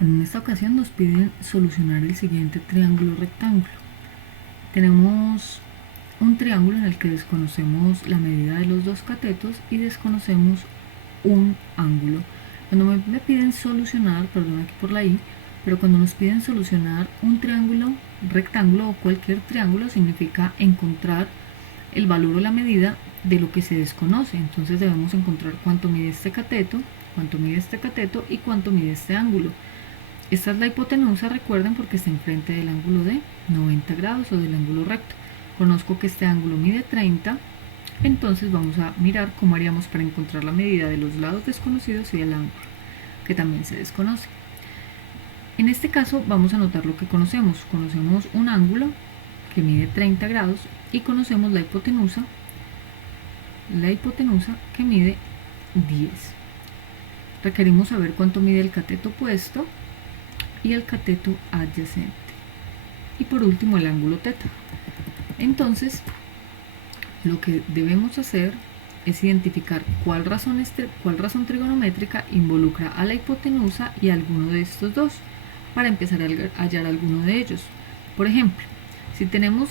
En esta ocasión nos piden solucionar el siguiente triángulo rectángulo. Tenemos un triángulo en el que desconocemos la medida de los dos catetos y desconocemos un ángulo. Cuando me piden solucionar, perdón aquí por la I, pero cuando nos piden solucionar un triángulo rectángulo o cualquier triángulo significa encontrar el valor o la medida de lo que se desconoce. Entonces debemos encontrar cuánto mide este cateto y cuánto mide este ángulo. Esta es la hipotenusa, recuerden, porque está enfrente del ángulo de 90 grados o del ángulo recto. Conozco que este ángulo mide 30, entonces vamos a mirar cómo haríamos para encontrar la medida de los lados desconocidos y del ángulo, que también se desconoce. En este caso vamos a notar lo que conocemos. Conocemos un ángulo que mide 30 grados y conocemos la hipotenusa que mide 10. Requerimos saber cuánto mide el cateto opuesto y el cateto adyacente, y por último el ángulo teta. Entonces lo que debemos hacer es identificar cuál razón trigonométrica involucra a la hipotenusa y a alguno de estos dos para empezar a hallar alguno de ellos. Por ejemplo, si tenemos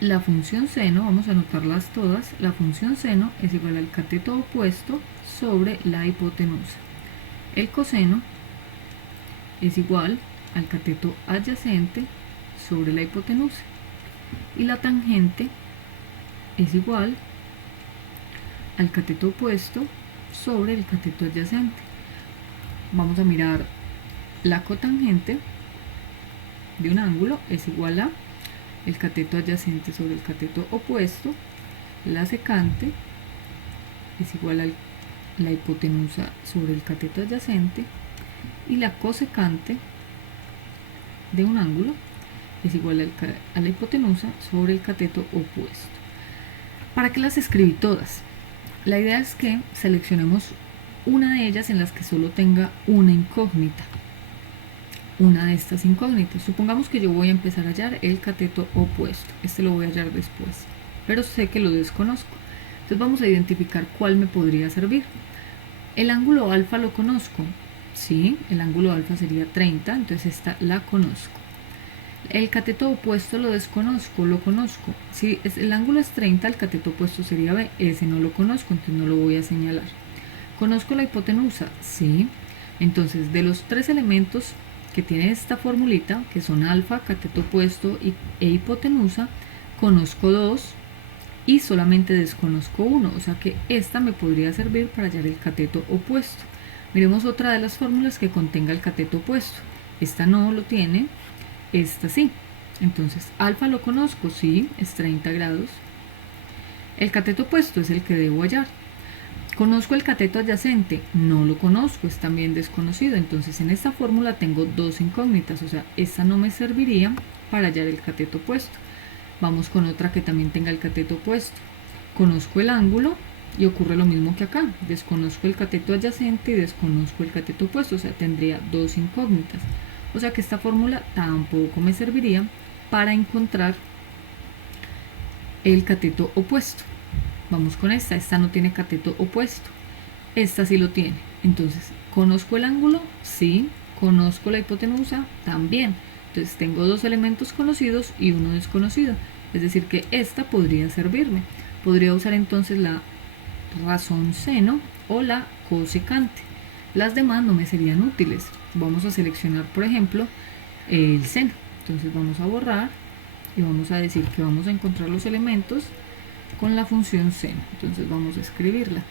la función seno, vamos a anotarlas todas. La función seno es igual al cateto opuesto sobre la hipotenusa. El coseno es igual al cateto adyacente sobre la hipotenusa, y la tangente es igual al cateto opuesto sobre el cateto adyacente. Vamos a mirar la cotangente de un ángulo es igual a el cateto adyacente sobre el cateto opuesto. La secante es igual a la hipotenusa sobre el cateto adyacente, y la cosecante de un ángulo es igual a la hipotenusa sobre el cateto opuesto. ¿Para qué las escribí todas? La idea es que seleccionemos una de ellas en las que solo tenga una incógnita. Una de estas incógnitas. Supongamos que yo voy a empezar a hallar el cateto opuesto. Este lo voy a hallar después, pero sé que lo desconozco. Entonces vamos a identificar cuál me podría servir. El ángulo alfa lo conozco. Sí, el ángulo alfa sería 30, entonces esta la conozco. El cateto opuesto lo desconozco, lo conozco. Si el ángulo es 30, el cateto opuesto sería B. Ese no lo conozco, entonces no lo voy a señalar. ¿Conozco la hipotenusa? Sí. Entonces, de los tres elementos que tiene esta formulita, que son alfa, cateto opuesto e hipotenusa, conozco dos y solamente desconozco uno, o sea que esta me podría servir para hallar el cateto opuesto. Miremos otra de las fórmulas que contenga el cateto opuesto. Esta no lo tiene, esta sí. Entonces, alfa lo conozco, sí, es 30 grados. El cateto opuesto es el que debo hallar. ¿Conozco el cateto adyacente? No lo conozco, es también desconocido. Entonces, en esta fórmula tengo dos incógnitas, o sea, esta no me serviría para hallar el cateto opuesto. Vamos con otra que también tenga el cateto opuesto. Conozco el ángulo y ocurre lo mismo que acá. Desconozco el cateto adyacente y desconozco el cateto opuesto, o sea, tendría dos incógnitas. O sea que esta fórmula tampoco me serviría para encontrar el cateto opuesto. Vamos con esta no tiene cateto opuesto. Esta sí lo tiene. Entonces, ¿conozco el ángulo? Sí. ¿Conozco la hipotenusa? También. Entonces tengo dos elementos conocidos y uno desconocido. Es decir que esta podría servirme. Podría usar entonces la razón seno o la cosecante. Las demás no me serían útiles. Vamos a seleccionar, por ejemplo, el seno. Entonces vamos a borrar y vamos a decir que vamos a encontrar los elementos con la función seno. Entonces vamos a escribirla.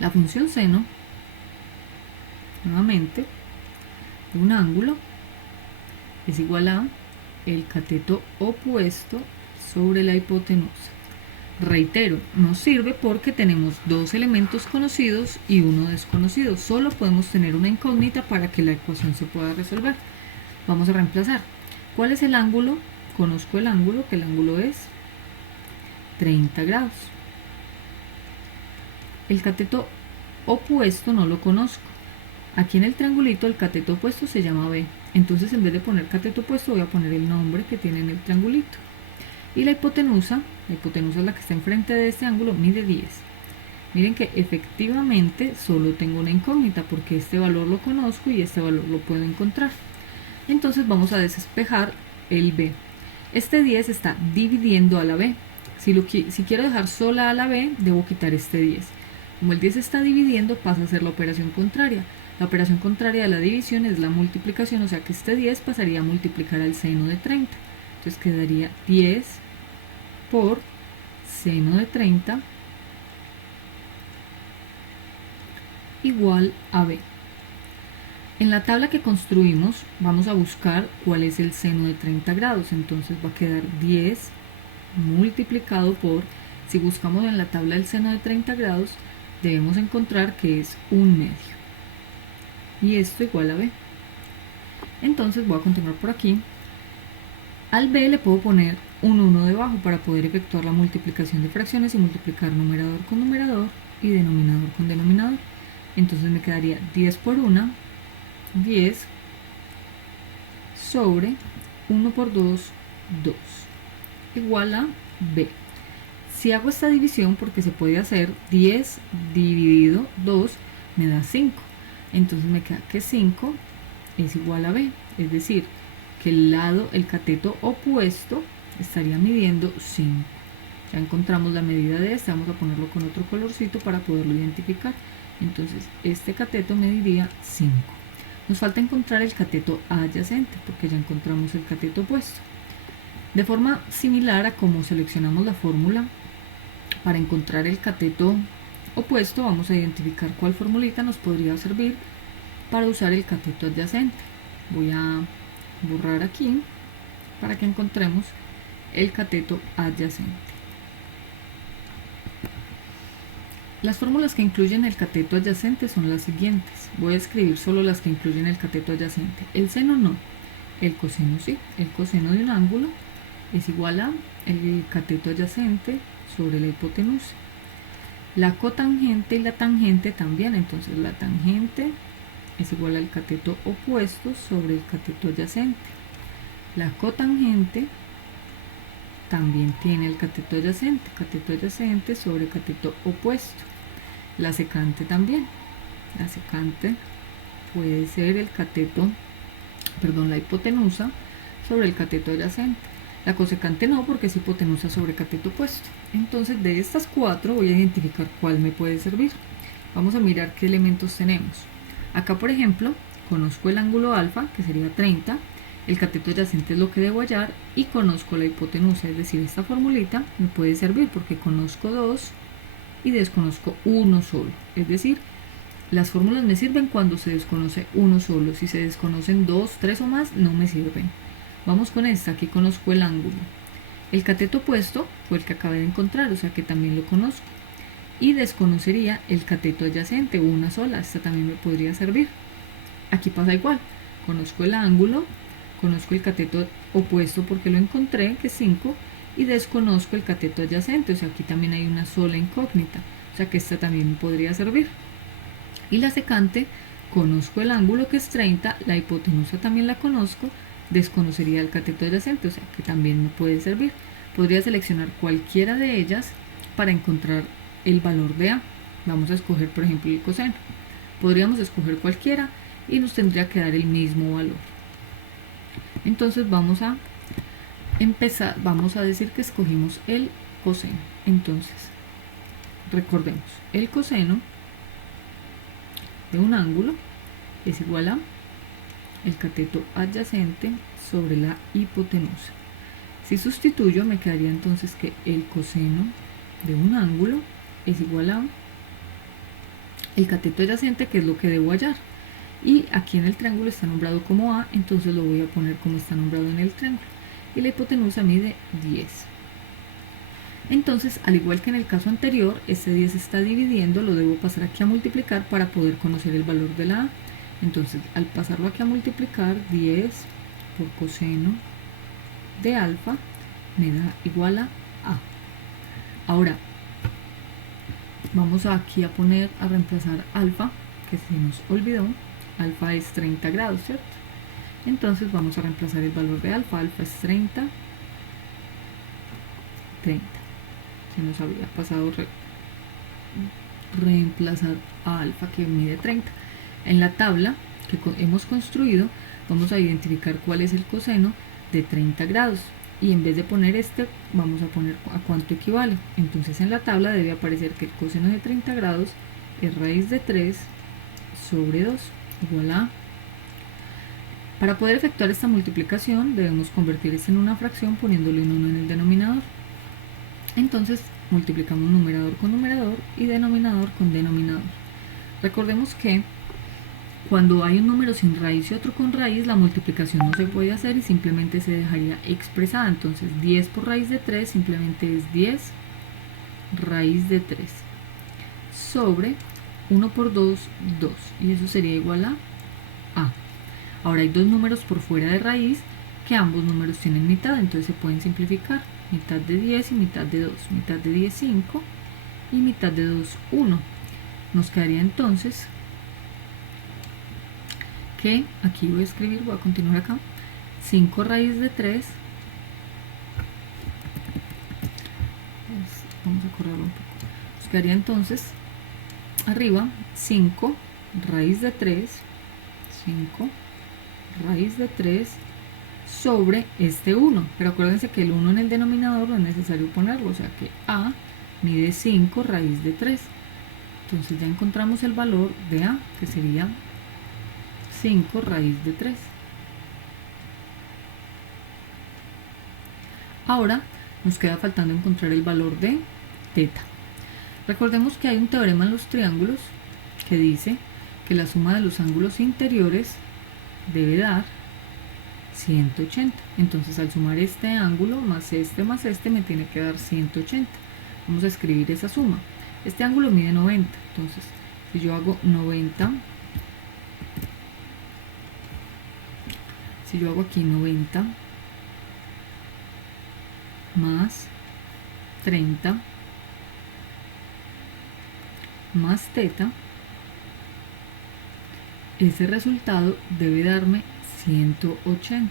La función seno, nuevamente, de un ángulo es igual a el cateto opuesto sobre la hipotenusa. Reitero, nos sirve porque tenemos dos elementos conocidos y uno desconocido. Solo podemos tener una incógnita para que la ecuación se pueda resolver. Vamos a reemplazar. ¿Cuál es el ángulo? Conozco el ángulo, que el ángulo es 30 grados. El cateto opuesto no lo conozco. Aquí en el triangulito el cateto opuesto se llama B. Entonces en vez de poner cateto opuesto voy a poner el nombre que tiene en el triangulito. Y la hipotenusa es la que está enfrente de este ángulo, mide 10. Miren que efectivamente solo tengo una incógnita porque este valor lo conozco y este valor lo puedo encontrar. Entonces vamos a despejar el b. Este 10 está dividiendo a la b. Si quiero dejar sola a la b, debo quitar este 10. Como el 10 está dividiendo, pasa a ser la operación contraria. La operación contraria de la división es la multiplicación, o sea que este 10 pasaría a multiplicar al seno de 30. Entonces quedaría 10 por seno de 30 igual a b. En la tabla que construimos vamos a buscar cuál es el seno de 30 grados, entonces va a quedar 10 multiplicado por, si buscamos en la tabla el seno de 30 grados, debemos encontrar que es 1/2. Y esto igual a b. Entonces voy a continuar por aquí. Al b le puedo poner un 1 debajo para poder efectuar la multiplicación de fracciones y multiplicar numerador con numerador y denominador con denominador. Entonces me quedaría 10 por 1, 10 sobre 1 por 2, 2, igual a b. Si hago esta división, porque se puede hacer, 10 dividido 2 me da 5. Entonces me queda que 5 es igual a b, es decir, que el cateto opuesto estaría midiendo 5. Ya encontramos la medida de este, vamos a ponerlo con otro colorcito para poderlo identificar. Entonces este cateto mediría 5. Nos falta encontrar el cateto adyacente, porque ya encontramos el cateto opuesto. De forma similar a como seleccionamos la fórmula para encontrar el cateto opuesto, vamos a identificar cuál formulita nos podría servir para usar el cateto adyacente. Voy a borrar aquí para que encontremos el cateto adyacente. Las fórmulas que incluyen el cateto adyacente son las siguientes. Voy a escribir solo las que incluyen el cateto adyacente. El seno no, el coseno sí. El coseno de un ángulo es igual a el cateto adyacente sobre la hipotenusa. La cotangente y la tangente también, entonces la tangente es igual al cateto opuesto sobre el cateto adyacente. La cotangente también tiene el cateto adyacente sobre cateto opuesto. La secante también. La secante puede ser la hipotenusa sobre el cateto adyacente. La cosecante no, porque es hipotenusa sobre cateto opuesto. Entonces de estas 4 voy a identificar cuál me puede servir. Vamos a mirar qué elementos tenemos. Acá por ejemplo conozco el ángulo alfa, que sería 30. El cateto adyacente es lo que debo hallar y conozco la hipotenusa, es decir, esta formulita me puede servir porque conozco 2 y desconozco uno solo. Es decir, las fórmulas me sirven cuando se desconoce uno solo. Si se desconocen 2, 3 o más, no me sirven. Vamos con esta, aquí conozco el ángulo. El cateto opuesto fue el que acabé de encontrar, o sea que también lo conozco. Y desconocería el cateto adyacente, una sola, esta también me podría servir. Aquí pasa igual, conozco el ángulo, conozco el cateto opuesto porque lo encontré, que es 5, y desconozco el cateto adyacente, o sea aquí también hay una sola incógnita, o sea que esta también me podría servir. Y la secante, conozco el ángulo que es 30, la hipotenusa también la conozco, desconocería el cateto adyacente, o sea que también me puede servir. Podría seleccionar cualquiera de ellas para encontrar el valor de A. Vamos a escoger por ejemplo el coseno. Podríamos escoger cualquiera y nos tendría que dar el mismo valor. Entonces vamos a empezar, vamos a decir que escogimos el coseno. Entonces recordemos, el coseno de un ángulo es igual a el cateto adyacente sobre la hipotenusa. Si sustituyo, me quedaría entonces que el coseno de un ángulo es igual a el cateto adyacente, que es lo que debo hallar. Y aquí en el triángulo está nombrado como A, entonces lo voy a poner como está nombrado en el triángulo. Y la hipotenusa mide 10. Entonces, al igual que en el caso anterior, este 10 está dividiendo, lo debo pasar aquí a multiplicar para poder conocer el valor de la A. Entonces, al pasarlo aquí a multiplicar, 10 por coseno de alfa me da igual a A. Ahora, vamos aquí a reemplazar alfa, que se nos olvidó. Alfa es 30 grados, ¿cierto? Entonces vamos a reemplazar el valor de alfa. Alfa es 30. Se nos había pasado reemplazar a alfa, que mide 30. En la tabla que hemos construido vamos a identificar cuál es el coseno de 30 grados y en vez de poner este vamos a poner a cuánto equivale. Entonces en la tabla debe aparecer que el coseno de 30 grados es raíz de 3 sobre 2 igual a. Para poder efectuar esta multiplicación debemos convertir esto en una fracción poniéndole un 1 en el denominador. Entonces multiplicamos numerador con numerador y denominador con denominador. Recordemos que cuando hay un número sin raíz y otro con raíz, la multiplicación no se puede hacer y simplemente se dejaría expresada. Entonces 10 por raíz de 3 simplemente es 10 raíz de 3 sobre 1 por 2, 2. Y eso sería igual a A. Ahora hay dos números por fuera de raíz que ambos números tienen mitad, entonces se pueden simplificar. Mitad de 10 y mitad de 2. Mitad de 10, 5 y mitad de 2, 1. Nos quedaría entonces que, aquí voy a escribir, voy a continuar acá, 5 raíz de 3, vamos a correrlo un poco, nos quedaría entonces arriba 5 raíz de 3, 5 raíz de 3 sobre este 1, pero acuérdense que el 1 en el denominador no es necesario ponerlo, o sea que A mide 5 raíz de 3, entonces ya encontramos el valor de A, que sería 5 raíz de 3. Ahora nos queda faltando encontrar el valor de teta. Recordemos que hay un teorema en los triángulos que dice que la suma de los ángulos interiores debe dar 180. Entonces al sumar este ángulo más este me tiene que dar 180. Vamos a escribir esa suma. Este ángulo mide 90. Entonces si yo hago 90, si yo hago aquí 90 más 30 más teta, ese resultado debe darme 180.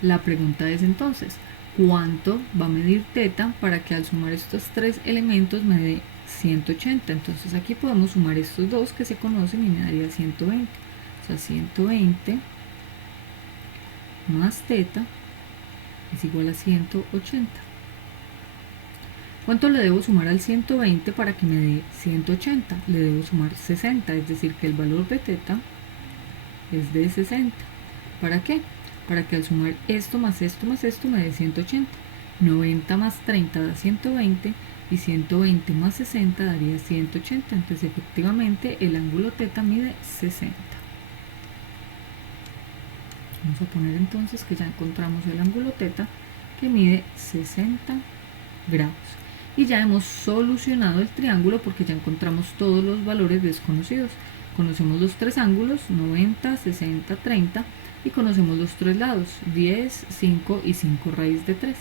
La pregunta es entonces, ¿cuánto va a medir teta para que al sumar estos tres elementos me dé 180? Entonces aquí podemos sumar estos dos que se conocen y me daría 120. O sea, 120 más teta es igual a 180. ¿Cuánto le debo sumar al 120 para que me dé 180? Le debo sumar 60, es decir que el valor de teta es de 60. ¿Para qué? Para que al sumar esto más esto más esto me dé 180. 90 más 30 da 120 y 120 más 60 daría 180. Entonces efectivamente el ángulo teta mide 60. Vamos a poner entonces que ya encontramos el ángulo teta que mide 60 grados. Y ya hemos solucionado el triángulo porque ya encontramos todos los valores desconocidos. Conocemos los tres ángulos, 90, 60, 30, y conocemos los tres lados, 10, 5 y 5 raíz de 3.